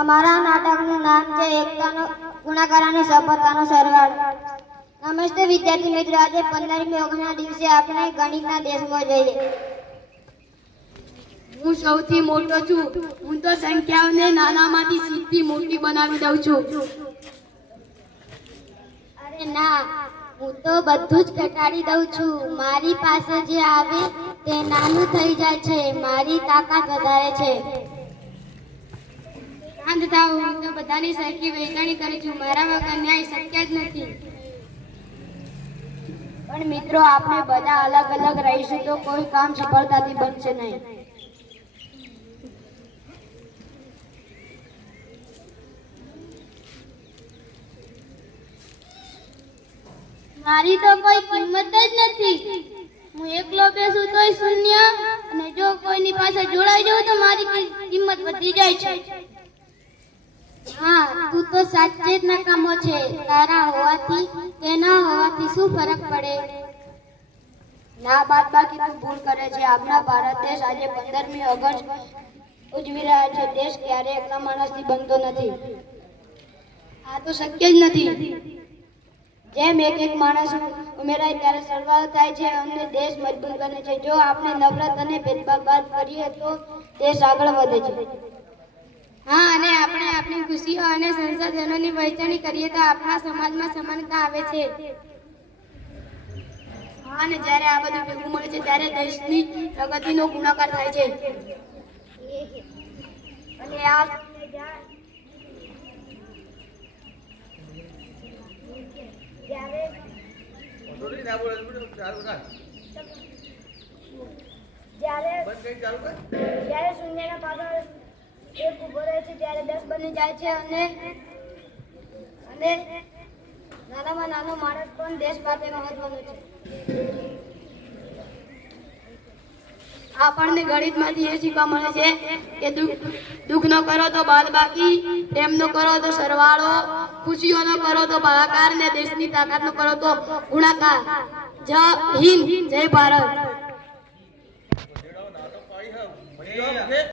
અમારા નાટકનું નામ છે એકતાનો ગુણાકારની સફળતાનો સરવાળો. નમસ્તે વિદ્યાર્થી મિત્રો, આજે 15મી ઓગસ્ટના દિવસે આપણે ગણિતના દેશમાં જઈએ. હું સૌથી મોટો છું. હું તો સંખ્યાઓને નાનામાંથી સીધી મોટી બનાવી દઉં છું. અરે ના, હું તો બધું જ ઘટાડી દઉં છું. મારી પાસે જે આવે તે નાનું થઈ જાય છે. મારી તાકાત વધારે છે. શાંત થાઓ, હું તો બધાની સરખી વહેંચણી કરું છું. મારા વગર ન્યાય શક્ય જ નથી. પણ મિત્રો, આપણે બધા અલગ અલગ રહીશું તો કોઈ કામ સફળતાથી બનશે નહીં. મારી તો કોઈ કિંમત જ નથી. હું એકલો બેસું તોય શૂન્ય, અને જો કોઈની પાસે જોડાઈ જાઉં તો મારી કિંમત વધી જાય છે. હા, તું તો સાચે જ નકામો છે. તારા હોવાથી કે ન હોવાથી શું ફરક પડે? ના બાદ બાકી તું ભૂલ કરે છે. આપણા ભારત દેશ આજે 15મી ઓગસ્ટ ઉજવી રહ્યા છે. દેશ ક્યારેય એકલા માણસથી બનતો નથી. આ તો શક્ય જ નથી. જેમ એક એક માણસ ઉમેરાય ત્યારે સરવાળો થાય છે અને દેશ મજબૂત બને છે. જો આપણે નફરત અને ભેદભાવ બાદ કરીએ તો દેશ આગળ વધે છે. હા, અને આપણે આપણી ખુશીઓ અને સંસાધનોની વહેંચણી કરીએ તો આપણા સમાજમાં સમાનતા આવે છે. હા, અને જ્યારે આ બધું ભેગું મળે છે ત્યારે દેશની પ્રગતિનો ગુણાકાર થાય છે. અને આ જ્યારે શૂન્યના પાછળ એક ઉભો રહે છે ત્યારે 10 બની જાય છે અને નાનામાં નાનો માણસ પણ દેશ માટે મહત્વનો છે. આપણને ગણિતમાંથી એ શીખવા મળે છે કે દુઃખ નો કરો તો બાદબાકી, પ્રેમ નો કરો તો સરવાળો, ખુશીઓ નો કરો તો ભાગાકાર, ને દેશની તાકાત નો કરો તો ગુણાકાર. જય હિન્દ, જય ભારત.